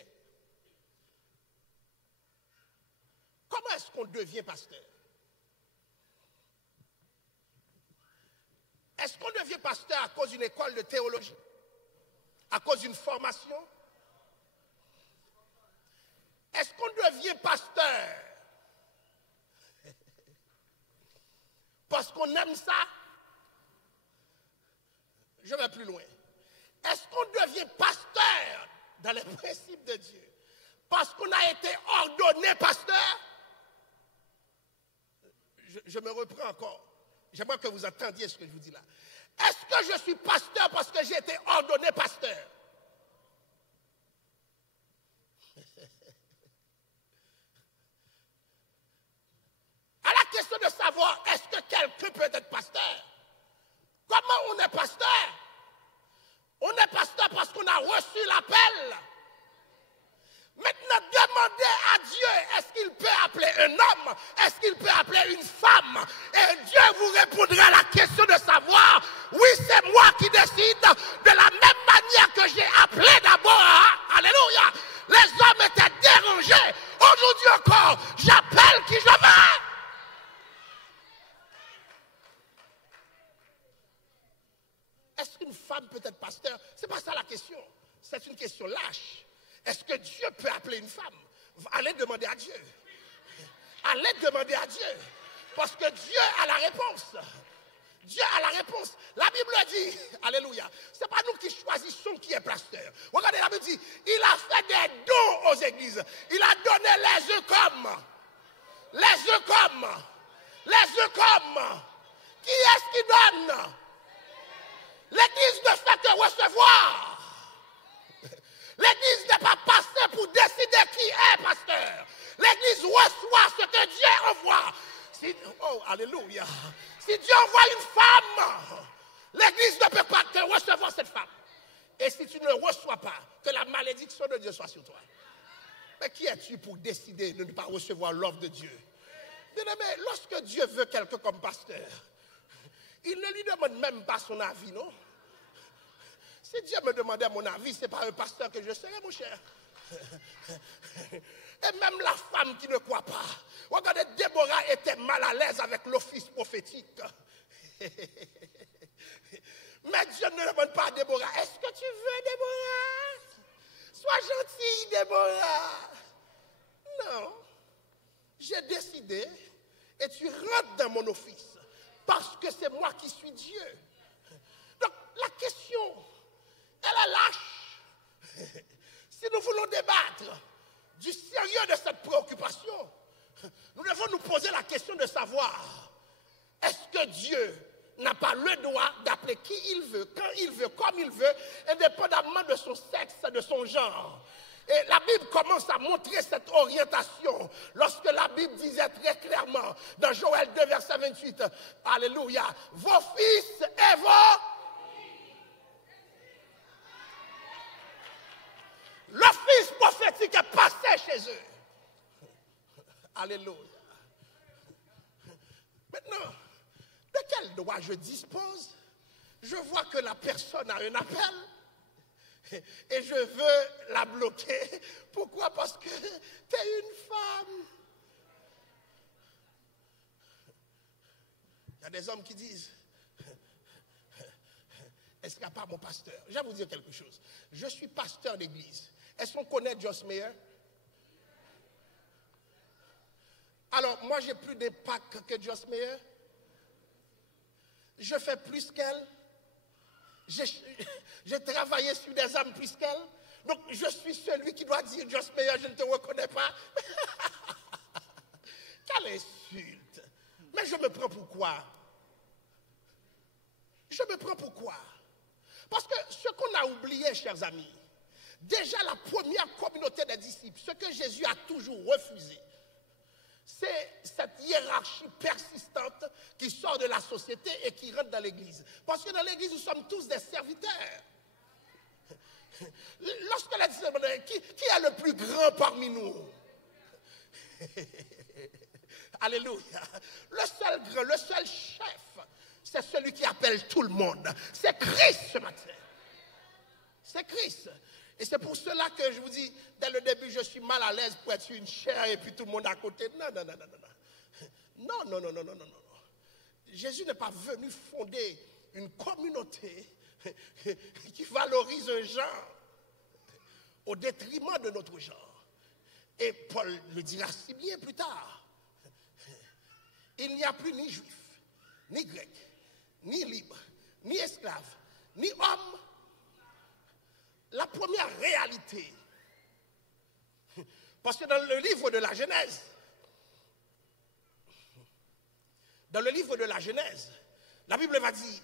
Comment est-ce qu'on devient pasteur? Est-ce qu'on devient pasteur à cause d'une école de théologie? À cause d'une formation? Est-ce qu'on devient pasteur parce qu'on aime ça? Je vais plus loin. Est-ce qu'on devient pasteur dans les principes de Dieu parce qu'on a été ordonné pasteur? Je me reprends encore. J'aimerais que vous entendiez ce que je vous dis là. Est-ce que je suis pasteur parce que j'ai été ordonné pasteur? À la question de savoir est-ce que quelqu'un peut être pasteur, comment on est pasteur? On est pasteur parce qu'on a reçu l'appel. Maintenant, demandez à Dieu, est-ce qu'il peut appeler un homme? Est-ce qu'il peut appeler une femme? Et Dieu vous répondra à la question de savoir, oui, c'est moi qui décide, de la même manière que j'ai appelé d'abord. Alléluia. Les hommes étaient dérangés. Aujourd'hui encore, j'appelle qui je veux. Est-ce qu'une femme peut être pasteur? Ce n'est pas ça la question. C'est une question lâche. Est-ce que Dieu peut appeler une femme? Allez demander à Dieu. Allez demander à Dieu. Parce que Dieu a la réponse. Dieu a la réponse. La Bible dit, alléluia, ce n'est pas nous qui choisissons qui est pasteur. Regardez, la Bible dit, il a fait des dons aux églises. Il a donné les œufs comme. Les œufs comme. Les œufs comme. Qui est-ce qui donne? L'église ne fait que recevoir. L'église n'est pas pasteur pour décider qui est pasteur. L'église reçoit ce que Dieu envoie. Oh, alléluia. Si Dieu envoie une femme, l'église ne peut pas que recevoir cette femme. Et si tu ne reçois pas, que la malédiction de Dieu soit sur toi. Mais qui es-tu pour décider de ne pas recevoir l'offre de Dieu? Bien-aimé, lorsque Dieu veut quelqu'un comme pasteur, il ne lui demande même pas son avis, non? Si Dieu me demandait mon avis, ce n'est pas un pasteur que je serais, mon cher. Et même la femme qui ne croit pas. Regardez, Déborah était mal à l'aise avec l'office prophétique. Mais Dieu ne demande pas à Déborah, est-ce que tu veux, Déborah? Sois gentille, Déborah. Non. J'ai décidé et tu rentres dans mon office parce que c'est moi qui suis Dieu. Donc la question, elle est lâche. Si nous voulons débattre du sérieux de cette préoccupation, nous devons nous poser la question de savoir, est-ce que Dieu n'a pas le droit d'appeler qui il veut, quand il veut, comme il veut, indépendamment de son sexe, de son genre? Et la Bible commence à montrer cette orientation lorsque la Bible disait très clairement dans Joël 2, verset 28, alléluia, vos fils et vos... L'office prophétique est passé chez eux. Alléluia. Maintenant, de quel droit je dispose? Je vois que la personne a un appel et je veux la bloquer. Pourquoi? Parce que tu es une femme. Il y a des hommes qui disent, est-ce qu'il n'y a pas mon pasteur? Je vais vous dire quelque chose. Je suis pasteur d'église. Est-ce qu'on connaît Joyce Meyer? Alors, moi, j'ai plus d'impact que Joyce Meyer. Je fais plus qu'elle. J'ai travaillé sur des âmes plus qu'elle. Donc, je suis celui qui doit dire, Joyce Meyer, je ne te reconnais pas. Quelle insulte. Mais je me prends pour quoi? Je me prends pour quoi? Parce que ce qu'on a oublié, chers amis, déjà la première communauté des disciples, ce que Jésus a toujours refusé, c'est cette hiérarchie persistante qui sort de la société et qui rentre dans l'église. Parce que dans l'église, nous sommes tous des serviteurs. Lorsque la disciple, qui est le plus grand parmi nous? Alléluia. Le seul grand, le seul chef, c'est celui qui appelle tout le monde. C'est Christ ce matin. C'est Christ. Et c'est pour cela que je vous dis, dès le début, je suis mal à l'aise pour être sur une chair et puis tout le monde à côté. Non, non, non, non, non. Non, non, non, non, non, non, non. Jésus n'est pas venu fonder une communauté qui valorise un genre au détriment de notre genre. Et Paul le dira si bien plus tard. Il n'y a plus ni juif, ni grec, ni libre, ni esclave, ni homme. La première réalité, parce que dans le livre de la Genèse, la Bible va dire,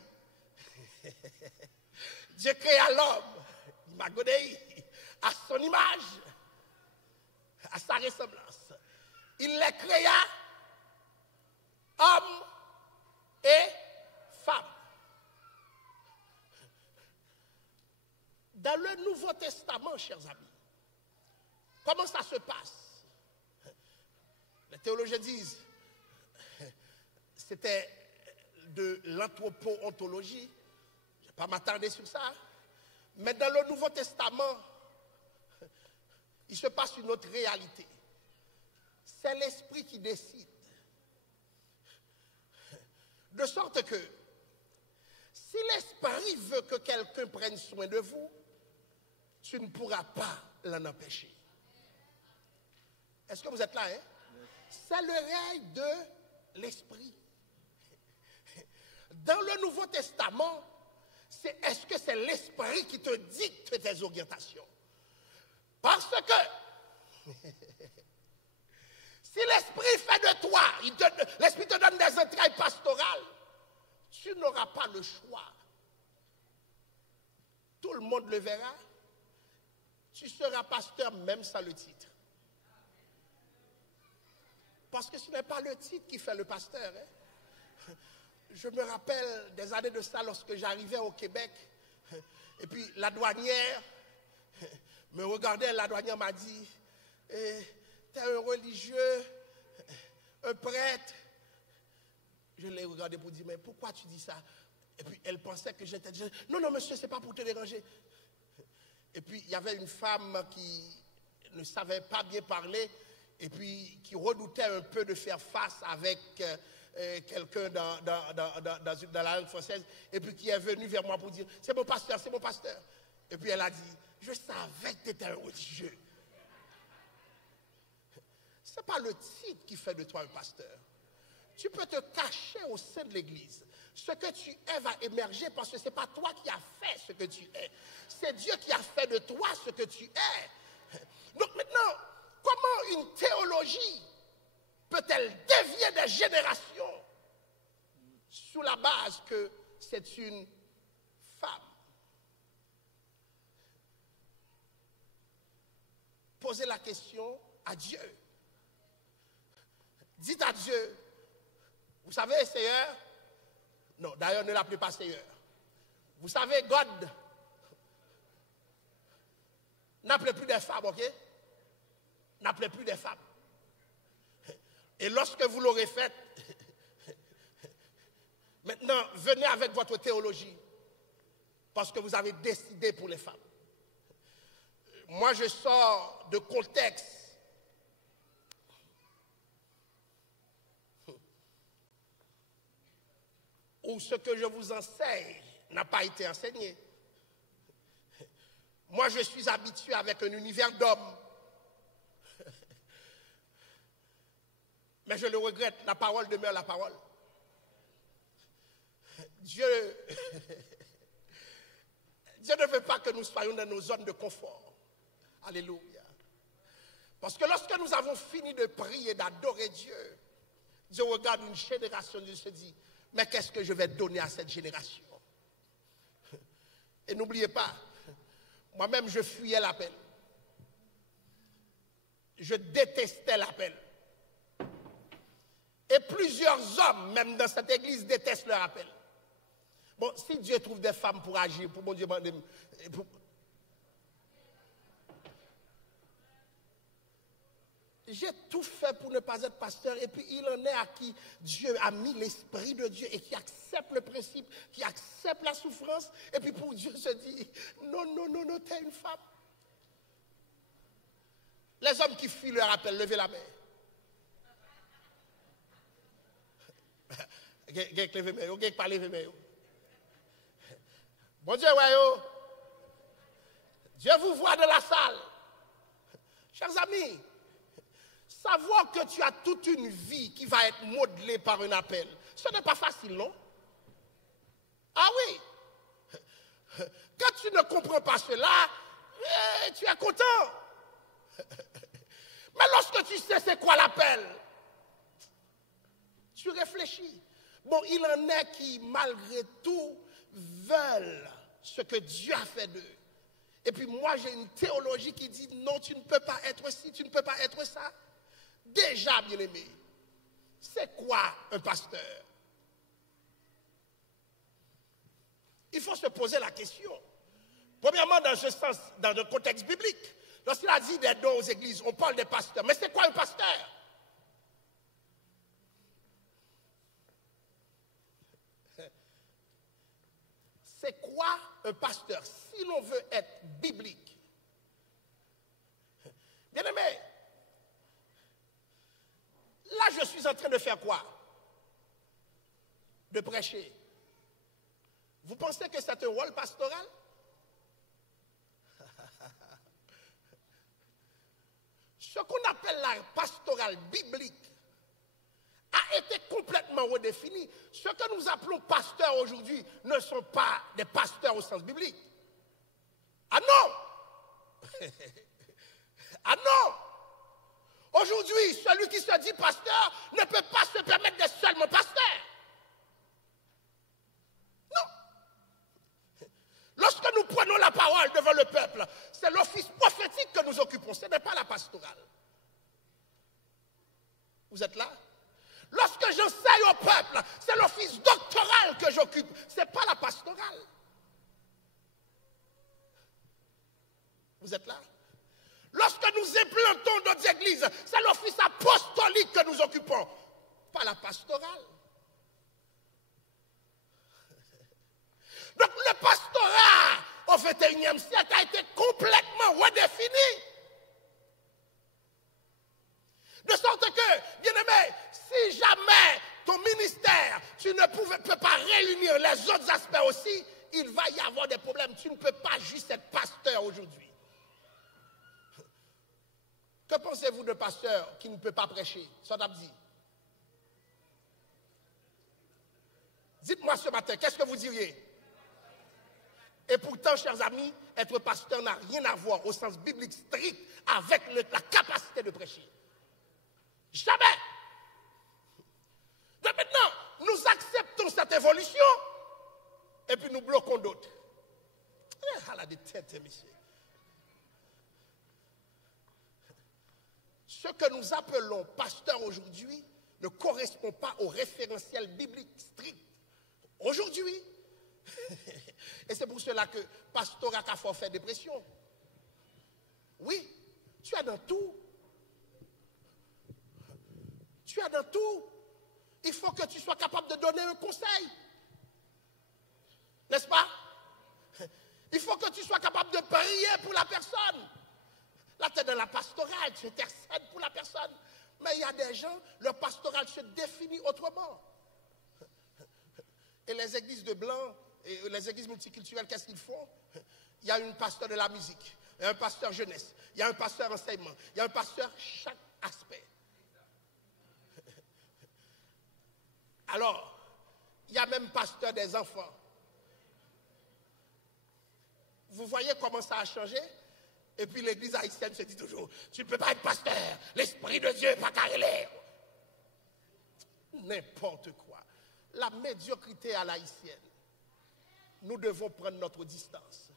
Dieu créa l'homme, Imagodei, à son image, à sa ressemblance. Il les créa, hommes et femmes. Dans le Nouveau Testament, chers amis, comment ça se passe? Les théologiens disent, c'était de l'anthropo-ontologie, je ne vais pas m'attarder sur ça, mais dans le Nouveau Testament, il se passe une autre réalité. C'est l'esprit qui décide. De sorte que, si l'esprit veut que quelqu'un prenne soin de vous, tu ne pourras pas l'en empêcher. Est-ce que vous êtes là, hein? C'est le règne de l'esprit. Dans le Nouveau Testament, est-ce que c'est l'Esprit qui te dicte tes orientations? Parce que si l'Esprit fait de toi, l'Esprit te donne des entrailles pastorales, tu n'auras pas le choix. Tout le monde le verra. Tu seras pasteur même sans le titre. Parce que ce n'est pas le titre qui fait le pasteur. Hein. Je me rappelle des années de ça lorsque j'arrivais au Québec. Et puis la douanière me regardait, la douanière m'a dit, t'es un religieux, un prêtre. Je l'ai regardé pour dire, mais pourquoi tu dis ça? Et puis elle pensait que j'étais... Non, non, monsieur, c'est pas pour te déranger. Et puis il y avait une femme qui ne savait pas bien parler et puis qui redoutait un peu de faire face avec quelqu'un dans la langue française. Et puis qui est venue vers moi pour dire, c'est mon pasteur, c'est mon pasteur. Et puis elle a dit, je savais que tu étais un religieux. Ce n'est pas le titre qui fait de toi un pasteur. Tu peux te cacher au sein de l'église. Ce que tu es va émerger parce que ce n'est pas toi qui as fait ce que tu es. C'est Dieu qui a fait de toi ce que tu es. Donc maintenant, comment une théologie peut-elle dévier des générations sous la base que c'est une femme? Posez la question à Dieu. Dites à Dieu, vous savez, Seigneur, non, d'ailleurs, ne l'appelez pas Seigneur. Vous savez, God, n'appelez plus des femmes, ok? N'appelez plus des femmes. Et lorsque vous l'aurez fait, maintenant, venez avec votre théologie, parce que vous avez décidé pour les femmes. Moi, je sors de contexte où ce que je vous enseigne n'a pas été enseigné. Moi, je suis habitué avec un univers d'hommes. Mais je le regrette, la parole demeure la parole. Dieu ne veut pas que nous soyons dans nos zones de confort. Alléluia. Parce que lorsque nous avons fini de prier, d'adorer Dieu, Dieu regarde une génération, Dieu se dit, mais qu'est-ce que je vais donner à cette génération? Et n'oubliez pas, moi-même je fuyais l'appel. Je détestais l'appel. Et plusieurs hommes, même dans cette église, détestent leur appel. Bon, si Dieu trouve des femmes pour agir, pour mon Dieu, j'ai tout fait pour ne pas être pasteur et puis il en est à qui Dieu a mis l'Esprit de Dieu et qui accepte le principe, qui accepte la souffrance et puis pour Dieu se dit non, non, non, non, t'es une femme. Les hommes qui fuient leur appel, levez la main. Bon Dieu, ouais, Dieu vous voit dans la salle. Chers amis, savoir que tu as toute une vie qui va être modelée par un appel, ce n'est pas facile, non? Ah oui. Quand tu ne comprends pas cela, tu es content. Mais lorsque tu sais c'est quoi l'appel, tu réfléchis. Bon, il en est qui, malgré tout, veulent ce que Dieu a fait d'eux. Et puis moi, j'ai une théologie qui dit, non, tu ne peux pas être ci, tu ne peux pas être ça. Déjà, bien-aimé, c'est quoi un pasteur? Il faut se poser la question. Premièrement, dans ce sens, dans le contexte biblique, lorsqu'il a dit des dons aux églises, on parle des pasteurs. Mais c'est quoi un pasteur? C'est quoi un pasteur? Si l'on veut être biblique. Bien-aimé, là je suis en train de faire quoi? De prêcher. Vous pensez que c'est un rôle pastoral? Ce qu'on appelle la pastorale biblique a été complètement redéfinie. Ce que nous appelons pasteurs aujourd'hui ne sont pas des pasteurs au sens biblique. Ah non! Ah non! Aujourd'hui, celui qui se dit pasteur ne peut pas se permettre d'être seulement pasteur. Non. Lorsque nous prenons la parole devant le peuple, c'est l'office prophétique que nous occupons, ce n'est pas la pastorale. Vous êtes là? Lorsque j'enseigne au peuple, c'est l'office doctoral que j'occupe, ce n'est pas la pastorale. Vous êtes là? Lorsque nous implantons d'autres églises, c'est l'office apostolique que nous occupons, pas la pastorale. Donc le pastorat au XXIe siècle a été complètement redéfini. De sorte que, bien-aimé, si jamais ton ministère, tu ne peux pas réunir les autres aspects aussi, il va y avoir des problèmes. Tu ne peux pas juste être pasteur aujourd'hui. Que pensez-vous de pasteur qui ne peut pas prêcher? Ça t'a dit. Dites-moi ce matin, qu'est-ce que vous diriez? Et pourtant, chers amis, être pasteur n'a rien à voir au sens biblique strict avec la capacité de prêcher. Jamais. Donc maintenant, nous acceptons cette évolution et puis nous bloquons d'autres. Elle a des têtes, messieurs. Ce que nous appelons pasteur aujourd'hui ne correspond pas au référentiel biblique strict. Aujourd'hui. Et c'est pour cela que pastorat a fort fait dépression. Oui, tu as dans tout. Tu as dans tout. Il faut que tu sois capable de donner un conseil. N'est-ce pas? Il faut que tu sois capable de prier pour la personne. Là, tu es dans la pastorale, tu intercèdes pour la personne. Mais il y a des gens, leur pastorale se définit autrement. Et les églises de blanc, et les églises multiculturelles, qu'est-ce qu'ils font? Il y a une pasteur de la musique, il y a un pasteur jeunesse, il y a un pasteur enseignement, il y a un pasteur chaque aspect. Alors, il y a même pasteur des enfants. Vous voyez comment ça a changé? Et puis l'église haïtienne se dit toujours, tu ne peux pas être pasteur, l'Esprit de Dieu n'est pas carré. N'importe quoi. La médiocrité à l'haïtienne. Nous devons prendre notre distance.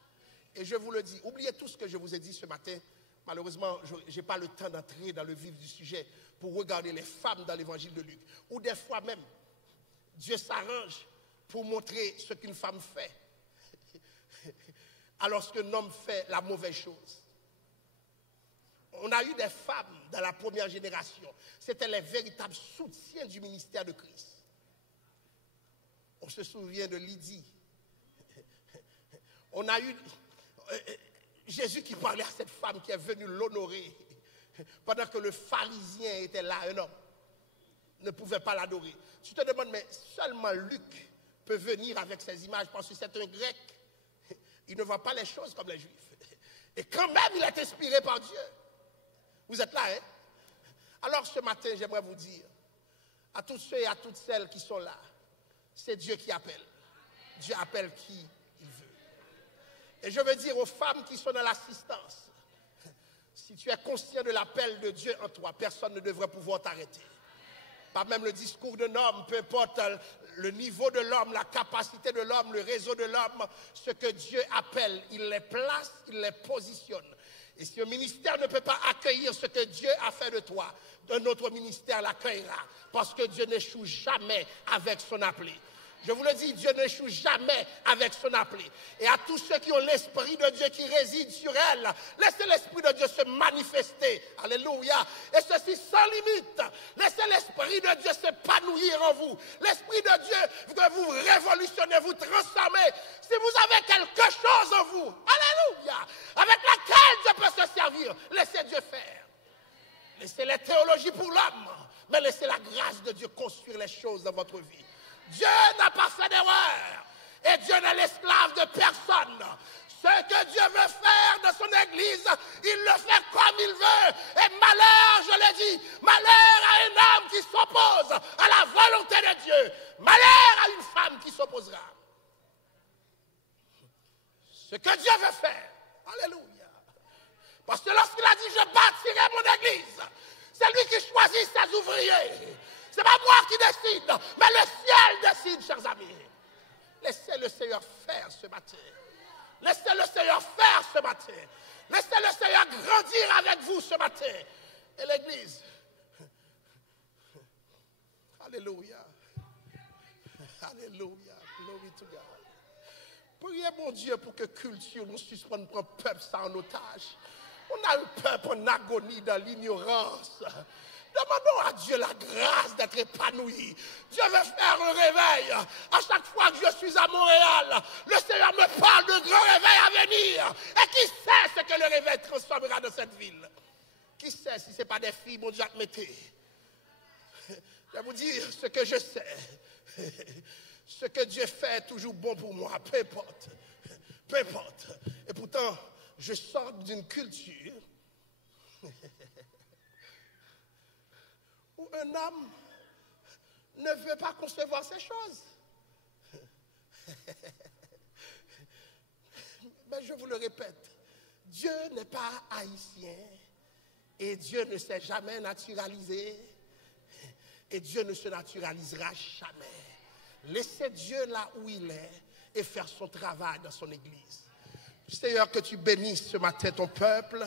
Et je vous le dis, oubliez tout ce que je vous ai dit ce matin. Malheureusement, je n'ai pas le temps d'entrer dans le vif du sujet pour regarder les femmes dans l'évangile de Luc. Ou des fois même, Dieu s'arrange pour montrer ce qu'une femme fait. Alors qu'un homme fait la mauvaise chose. On a eu des femmes dans la première génération. C'était les véritables soutiens du ministère de Christ. On se souvient de Lydie. On a eu Jésus qui parlait à cette femme qui est venue l'honorer. Pendant que le pharisien était là, un homme ne pouvait pas l'adorer. Tu te demandes, mais seulement Luc peut venir avec ces images parce que c'est un grec. Il ne voit pas les choses comme les juifs. Et quand même, il est inspiré par Dieu. Vous êtes là, hein? Alors ce matin, j'aimerais vous dire, à tous ceux et à toutes celles qui sont là, c'est Dieu qui appelle. Dieu appelle qui il veut. Et je veux dire aux femmes qui sont dans l'assistance, si tu es conscient de l'appel de Dieu en toi, personne ne devrait pouvoir t'arrêter. Pas même le discours d'un homme, peu importe le niveau de l'homme, la capacité de l'homme, le réseau de l'homme, ce que Dieu appelle, il les place, il les positionne. Et si un ministère ne peut pas accueillir ce que Dieu a fait de toi, un autre ministère l'accueillera. Parce que Dieu n'échoue jamais avec son appelé. Je vous le dis, Dieu n'échoue jamais avec son appelé. Et à tous ceux qui ont l'Esprit de Dieu qui réside sur elle, laissez l'Esprit de Dieu se manifester. Alléluia. Et ceci sans limite. Laissez l'Esprit de Dieu s'épanouir en vous. L'Esprit de Dieu que vous révolutionnez, vous transformez. Si vous avez quelque chose en vous, alléluia, avec laquelle Dieu peut se servir, laissez Dieu faire. Laissez les théologies pour l'homme, mais laissez la grâce de Dieu construire les choses dans votre vie. Dieu n'a pas fait d'erreur. Et Dieu n'est l'esclave de personne. Ce que Dieu veut faire de son église, il le fait comme il veut. Et malheur, je l'ai dit, malheur à un homme qui s'oppose à la volonté de Dieu. Malheur à une femme qui s'opposera. Ce que Dieu veut faire. Alléluia. Parce que lorsqu'il a dit, je bâtirai mon église, c'est lui qui choisit ses ouvriers. Ce n'est pas moi qui décide, mais le ciel décide, chers amis. Laissez le Seigneur faire ce matin. Laissez le Seigneur faire ce matin. Laissez le Seigneur grandir avec vous ce matin. Et l'église. Alléluia. Alléluia. Glory to God. Priez mon Dieu pour que culture nous suspende pour un peuple ça en otage. On a un peuple en agonie dans l'ignorance. Demandons à Dieu la grâce d'être épanoui. Dieu veut faire un réveil. À chaque fois que je suis à Montréal, le Seigneur me parle de grands réveils à venir. Et qui sait ce que le réveil transformera dans cette ville? Qui sait si ce n'est pas des filles, mon Dieu, à te mettre? Je vais vous dire ce que je sais. Ce que Dieu fait est toujours bon pour moi, peu importe. Peu importe. Et pourtant, je sors d'une culture où un homme ne veut pas concevoir ces choses. Mais je vous le répète, Dieu n'est pas haïtien et Dieu ne s'est jamais naturalisé et Dieu ne se naturalisera jamais. Laissez Dieu là où il est et faire son travail dans son église. Seigneur, que tu bénisses ce matin ton peuple,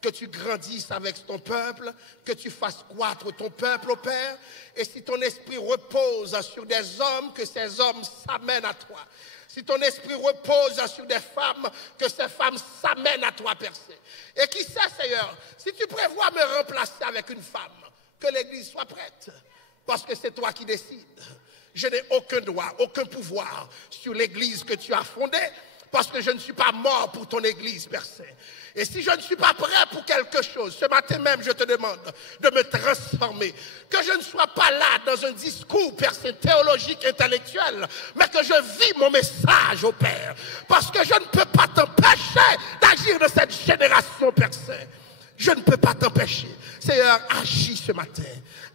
que tu grandisses avec ton peuple, que tu fasses croître ton peuple, ô Père. Et si ton esprit repose sur des hommes, que ces hommes s'amènent à toi. Si ton esprit repose sur des femmes, que ces femmes s'amènent à toi, Père Saint. Et qui sait, Seigneur, si tu prévois me remplacer avec une femme, que l'église soit prête. Parce que c'est toi qui décides. Je n'ai aucun droit, aucun pouvoir sur l'église que tu as fondée. Parce que je ne suis pas mort pour ton église, Père Saint. Et si je ne suis pas prêt pour quelque chose, ce matin même, je te demande de me transformer. Que je ne sois pas là dans un discours, Père Saint, théologique, intellectuel, mais que je vis mon message au Père. Parce que je ne peux pas t'empêcher d'agir de cette génération, Père Saint. Je ne peux pas t'empêcher. Seigneur, agis ce matin.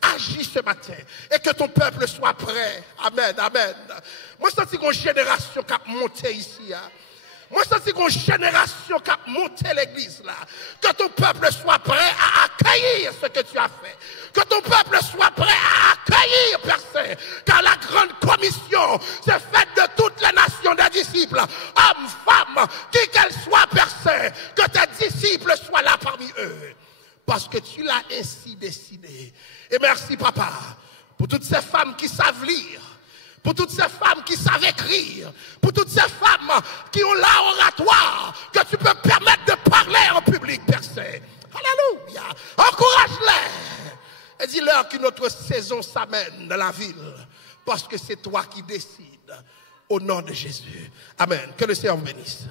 Agis ce matin. Et que ton peuple soit prêt. Amen, amen. Moi, je sens une génération qui a monté ici. Moi, je sens une génération qui a monté l'église là. Que ton peuple soit prêt à accueillir ce que tu as fait. Que ton peuple soit prêt à accueillir, Père Saint. Car la grande commission, c'est faite de toutes les nations des disciples. Hommes, femmes, qui qu'elles soient, Père Saint. Que tes disciples soient là parmi eux. Parce que tu l'as ainsi décidé. Et merci, Papa, pour toutes ces femmes qui savent lire. Pour toutes ces femmes qui savent écrire, pour toutes ces femmes qui ont l'art oratoire, que tu peux permettre de parler en public, Père Saint. Alléluia. Encourage-les. Et dis-leur qu'une autre saison s'amène dans la ville. Parce que c'est toi qui décides. Au nom de Jésus. Amen. Que le Seigneur vous bénisse.